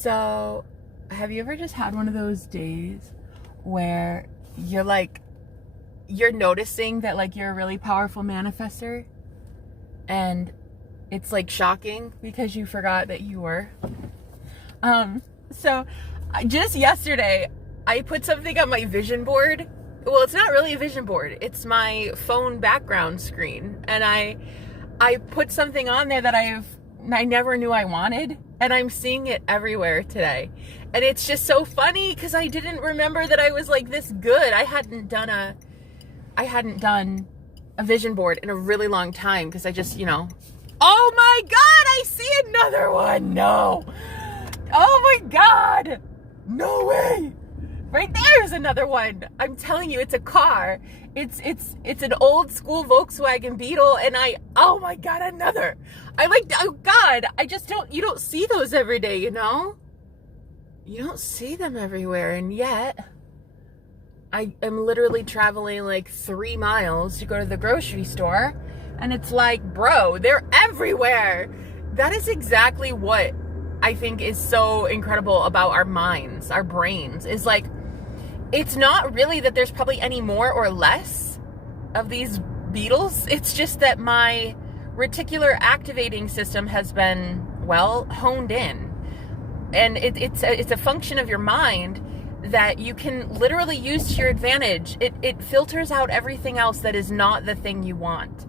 So, have you ever just had one of those days where you're noticing that like you're a really powerful manifester and it's like shocking because you forgot that you were? So just yesterday I put something on my vision board. Well, it's not really a vision board. It's my phone background screen. And I put something on there that I never knew I wanted, and I'm seeing it everywhere today. And it's just so funny because I didn't remember that I was like this good. I hadn't done a vision board in a really long time because I just, oh my God, I see another one. No. Oh my God. No way. Right there's another one. I'm telling you, it's a car. It's an old school Volkswagen Beetle, and oh my God, another. Oh God, you don't see those every day, You don't see them everywhere, and yet I am literally traveling like 3 miles to go to the grocery store, and it's like, bro, they're everywhere. That is exactly what I think is so incredible about our minds, our brains, is like, it's not really that there's probably any more or less of these beetles. It's just that my reticular activating system has been, honed in. And it's a function of your mind that you can literally use to your advantage. It filters out everything else that is not the thing you want.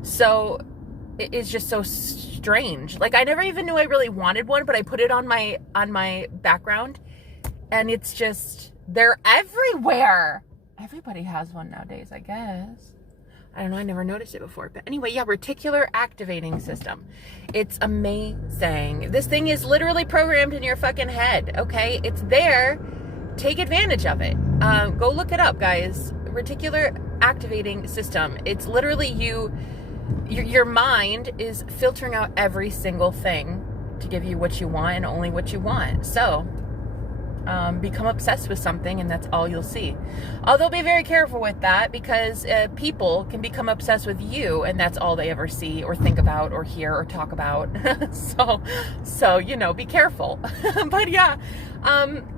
So it is just so strange. Like, I never even knew I really wanted one, but I put it on my background, and it's just, they're everywhere. Everybody has one nowadays, I guess. I don't know, I never noticed it before. But anyway, yeah, reticular activating system. It's amazing. This thing is literally programmed in your fucking head, okay? It's there. Take advantage of it. Go look it up, guys. Reticular activating system. It's literally your mind is filtering out every single thing to give you what you want and only what you want. So, become obsessed with something, and that's all you'll see. Although be very careful with that, because people can become obsessed with you, and that's all they ever see or think about or hear or talk about. so be careful. But yeah,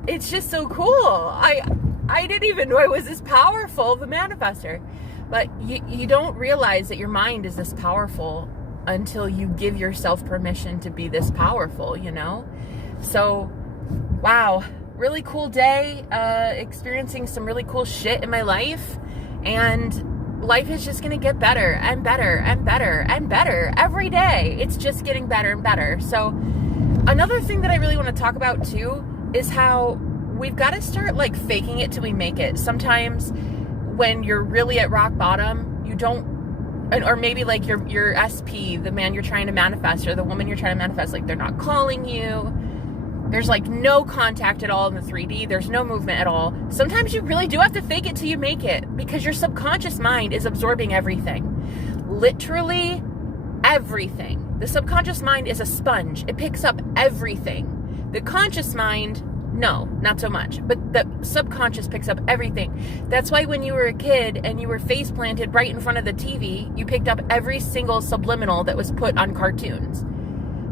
it's just so cool. I didn't even know I was this powerful, the manifester. But you don't realize that your mind is this powerful until you give yourself permission to be this powerful, So, wow. Really cool day, experiencing some really cool shit in my life, and life is just gonna get better and better and better and better every day. It's just getting better and better. So another thing that I really want to talk about too is how we've got to start like faking it till we make it. Sometimes when you're really at rock bottom, you don't, or maybe like your SP, the man you're trying to manifest or the woman you're trying to manifest, like they're not calling you. There's like no contact at all in the 3D. There's no movement at all. Sometimes you really do have to fake it till you make it, because your subconscious mind is absorbing everything. Literally everything. The subconscious mind is a sponge. It picks up everything. The conscious mind, no, not so much. But the subconscious picks up everything. That's why when you were a kid and you were face planted right in front of the TV, you picked up every single subliminal that was put on cartoons.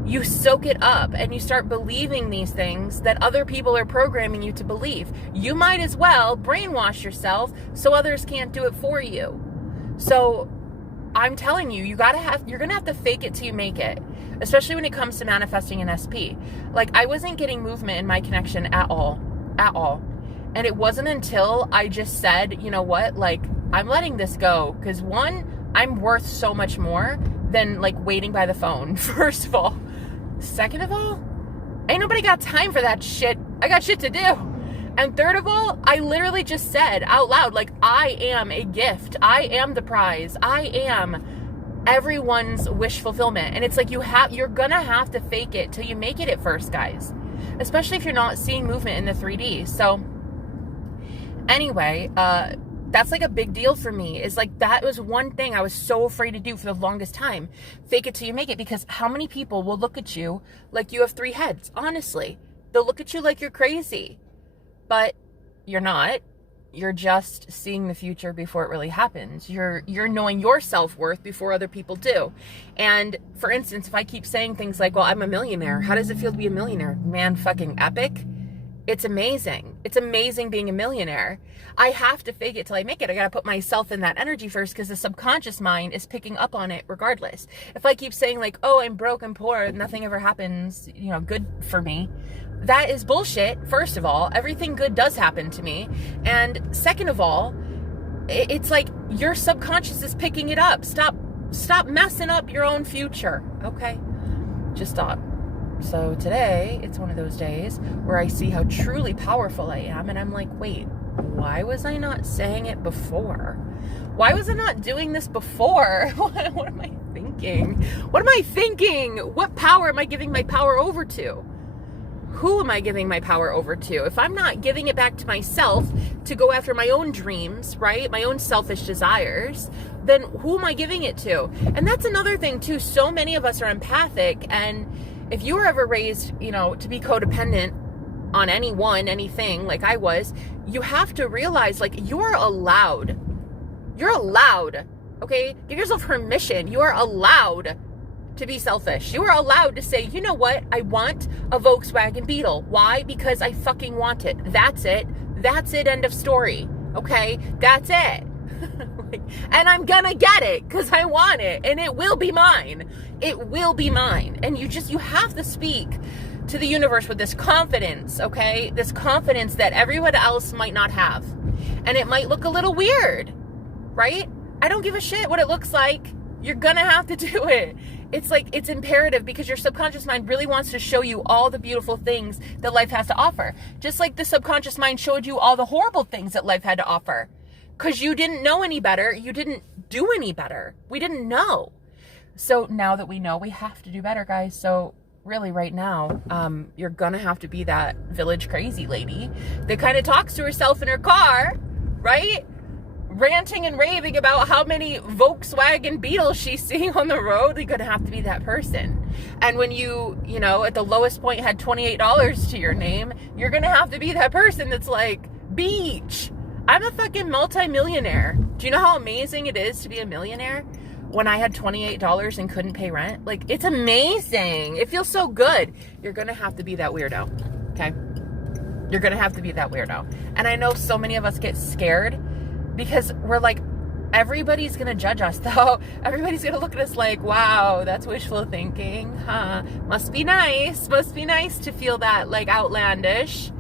You soak it up and you start believing these things that other people are programming you to believe. You might as well brainwash yourself so others can't do it for you. So I'm telling you, you're gonna have to fake it till you make it, especially when it comes to manifesting an SP. Like, I wasn't getting movement in my connection at all. And it wasn't until I just said, you know what, like, I'm letting this go, because one, I'm worth so much more than like waiting by the phone, first of all. Second of all, ain't nobody got time for that shit. I got shit to do. And third of all, I literally just said out loud, like, I am a gift. I am the prize. I am everyone's wish fulfillment. And it's like, you're gonna have to fake it till you make it at first, guys. Especially if you're not seeing movement in the 3D. So anyway, that's like a big deal for me. It's like, that was one thing I was so afraid to do for the longest time. Fake it till you make it. Because how many people will look at you like you have 3 heads? Honestly, they'll look at you like you're crazy, but you're not. you're just seeing the future before it really happens. You're knowing your self-worth before other people do. And for instance, if I keep saying things like, well, I'm a millionaire. How does it feel to be a millionaire? Man, fucking epic. It's amazing. It's amazing being a millionaire. I have to fake it till I make it. I got to put myself in that energy first because the subconscious mind is picking up on it regardless. If I keep saying like, oh, I'm broke and poor, nothing ever happens, good for me. That is bullshit. First of all, everything good does happen to me. And second of all, it's like your subconscious is picking it up. Stop messing up your own future. Okay? Just stop. So today, it's one of those days where I see how truly powerful I am, and I'm like, wait, why was I not saying it before? Why was I not doing this before? What am I thinking? What am I thinking? What power am I giving my power over to? Who am I giving my power over to? If I'm not giving it back to myself to go after my own dreams, right? My own selfish desires, then who am I giving it to? And that's another thing too. So many of us are empathic, and if you were ever raised, to be codependent on anything like I was, you have to realize like you're allowed, okay? Give yourself permission. You are allowed to be selfish. You are allowed to say, you know what? I want a Volkswagen Beetle. Why? Because I fucking want it. That's it. End of story. Okay? That's it. And I'm gonna get it because I want it, and it will be mine. It will be mine. And you have to speak to the universe with this confidence, okay? This confidence that everyone else might not have. And it might look a little weird, right? I don't give a shit what it looks like. You're gonna have to do it. It's like, it's imperative because your subconscious mind really wants to show you all the beautiful things that life has to offer. Just like the subconscious mind showed you all the horrible things that life had to offer. Because you didn't know any better. You didn't do any better. We didn't know. So now that we know, we have to do better, guys. So really right now, you're going to have to be that village crazy lady that kind of talks to herself in her car, right? Ranting and raving about how many Volkswagen Beetles she's seeing on the road. You're going to have to be that person. And when you at the lowest point had $28 to your name, you're going to have to be that person that's like, beach. I'm a fucking multi-millionaire. Do you know how amazing it is to be a millionaire? When I had $28 and couldn't pay rent, like, it's amazing. It feels so good. You're going to have to be that weirdo. Okay? You're going to have to be that weirdo. And I know so many of us get scared because we're like, everybody's going to judge us though. Everybody's going to look at us like, wow, that's wishful thinking. Huh? Must be nice. Must be nice to feel that like outlandish.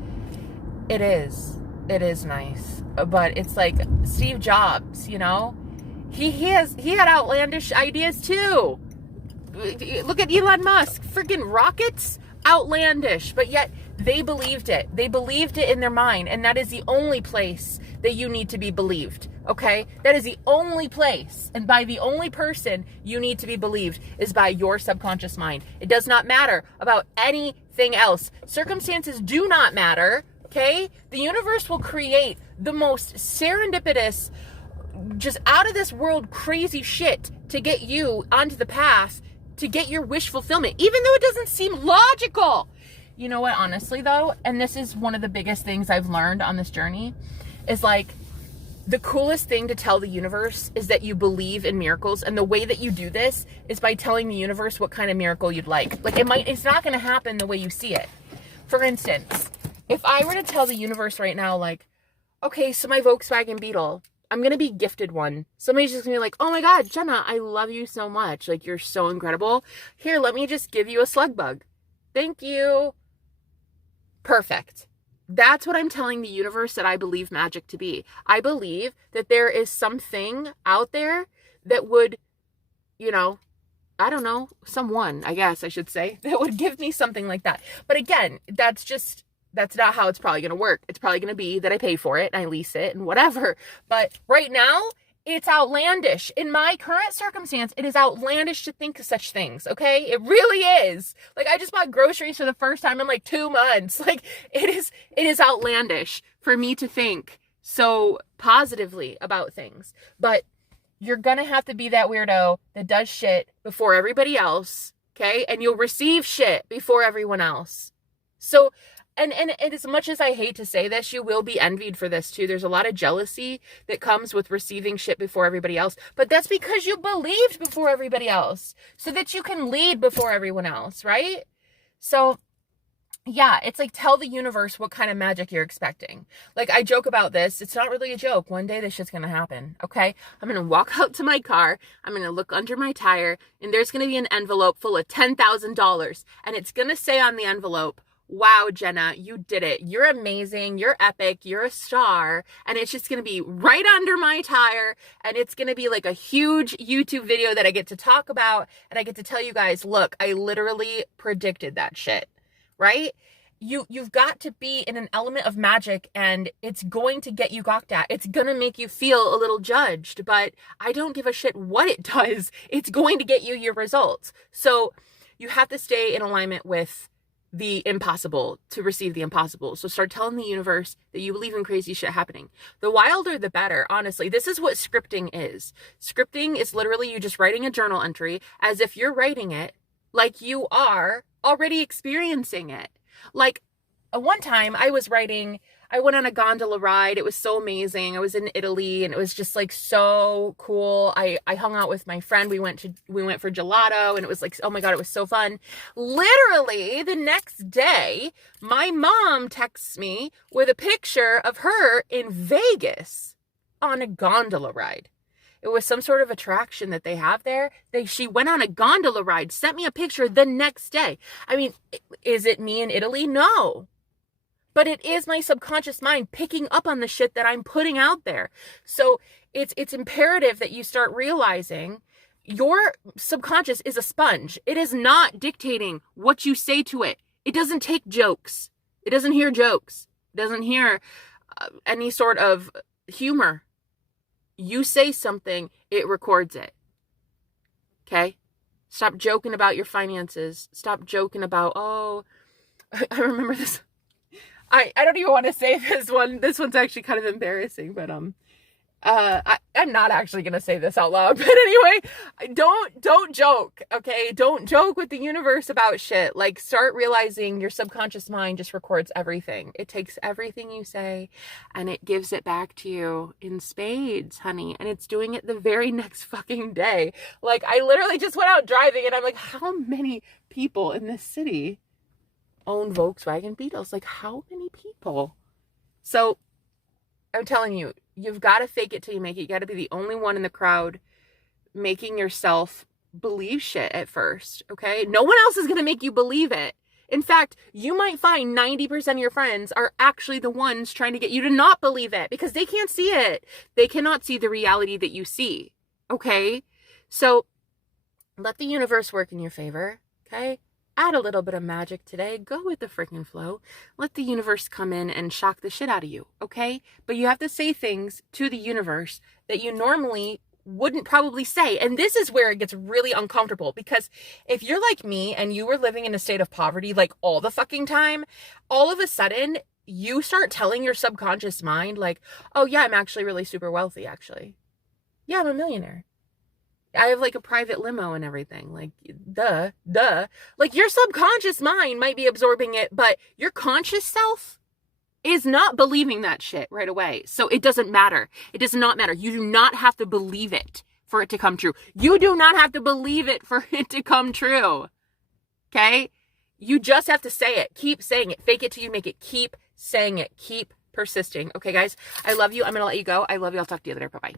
It is. It is nice. But it's like Steve Jobs, he had outlandish ideas too. Look at Elon Musk, freaking rockets, outlandish, but yet they believed it. They believed it in their mind, and that is the only place that you need to be believed, okay? That is the only place, and by the only person you need to be believed is by your subconscious mind. It does not matter about anything else. Circumstances do not matter. Okay? The universe will create the most serendipitous, just out of this world crazy shit to get you onto the path to get your wish fulfillment, even though it doesn't seem logical. You know what, honestly though, and this is one of the biggest things I've learned on this journey, is like, the coolest thing to tell the universe is that you believe in miracles. And the way that you do this is by telling the universe what kind of miracle you'd like. Like, it's not going to happen the way you see it. For instance, if I were to tell the universe right now, like, okay, so my Volkswagen Beetle, I'm going to be gifted one. Somebody's just going to be like, oh my God, Jenna, I love you so much. Like, you're so incredible. Here, let me just give you a slug bug. Thank you. Perfect. That's what I'm telling the universe that I believe magic to be. I believe that there is something out there that would, I don't know, someone, I guess I should say, that would give me something like that. But again, that's not how it's probably going to work. It's probably going to be that I pay for it and I lease it and whatever. But right now, it's outlandish. In my current circumstance, it is outlandish to think of such things, okay? It really is. Like, I just bought groceries for the first time in like 2 months. Like, it is outlandish for me to think so positively about things. But you're going to have to be that weirdo that does shit before everybody else, okay? And you'll receive shit before everyone else. So and as much as I hate to say this, you will be envied for this too. There's a lot of jealousy that comes with receiving shit before everybody else, but that's because you believed before everybody else so that you can lead before everyone else, right? So yeah, it's like, tell the universe what kind of magic you're expecting. Like, I joke about this. It's not really a joke. One day this shit's gonna happen, okay? I'm gonna walk out to my car, I'm gonna look under my tire, and there's gonna be an envelope full of $10,000. And it's gonna say on the envelope, wow, Jenna, you did it. You're amazing. You're epic. You're a star. And it's just gonna be right under my tire. And it's gonna be like a huge YouTube video that I get to talk about. And I get to tell you guys, look, I literally predicted that shit. Right? You've got to be in an element of magic, and it's going to get you gawked at. It's going to make you feel a little judged, but I don't give a shit what it does. It's going to get you your results. So you have to stay in alignment with the impossible to receive the impossible. So start telling the universe that you believe in crazy shit happening. The wilder, the better. Honestly, this is what scripting is. Scripting is literally you just writing a journal entry as if you're writing it like you are already experiencing it. Like, one time I went on a gondola ride. It was so amazing. I was in Italy and it was just like so cool. I hung out with my friend. We went for gelato and it was like, oh my God, it was so fun. Literally the next day, my mom texts me with a picture of her in Vegas on a gondola ride. It was some sort of attraction that they have there. She went on a gondola ride, sent me a picture the next day. I mean, is it me in Italy? No. But it is my subconscious mind picking up on the shit that I'm putting out there. So it's imperative that you start realizing your subconscious is a sponge. It is not dictating what you say to it. It doesn't take jokes. It doesn't hear jokes. It doesn't hear any sort of humor. You say something, it records it. Okay? Stop joking about your finances. Stop joking about, oh, I remember this. I don't even want to say this one. This one's actually kind of embarrassing, but I'm not actually going to say this out loud. But anyway, don't joke, okay? Don't joke with the universe about shit. Like, start realizing your subconscious mind just records everything. It takes everything you say and it gives it back to you in spades, honey. And it's doing it the very next fucking day. Like, I literally just went out driving and I'm like, how many people in this city own Volkswagen Beetles? Like, how many people? So I'm telling you, you've got to fake it till you make it. You got to be the only one in the crowd making yourself believe shit at first, okay? No one else is going to make you believe it. In fact, you might find 90% of your friends are actually the ones trying to get you to not believe it because they can't see it. They cannot see the reality that you see, okay? So let the universe work in your favor, okay? Add a little bit of magic today. Go with the freaking flow. Let the universe come in and shock the shit out of you, okay? But you have to say things to the universe that you normally wouldn't probably say. And this is where it gets really uncomfortable, because if you're like me and you were living in a state of poverty like all the fucking time, all of a sudden you start telling your subconscious mind like, oh yeah, I'm actually really super wealthy, actually. Yeah, I'm a millionaire. I have like a private limo and everything. Like, duh. Like, your subconscious mind might be absorbing it, but your conscious self is not believing that shit right away. So it doesn't matter. It does not matter. You do not have to believe it for it to come true. You do not have to believe it for it to come true. Okay? You just have to say it. Keep saying it. Fake it till you make it. Keep saying it. Keep persisting. Okay, guys? I love you. I'm going to let you go. I love you. I'll talk to you later. Bye-bye.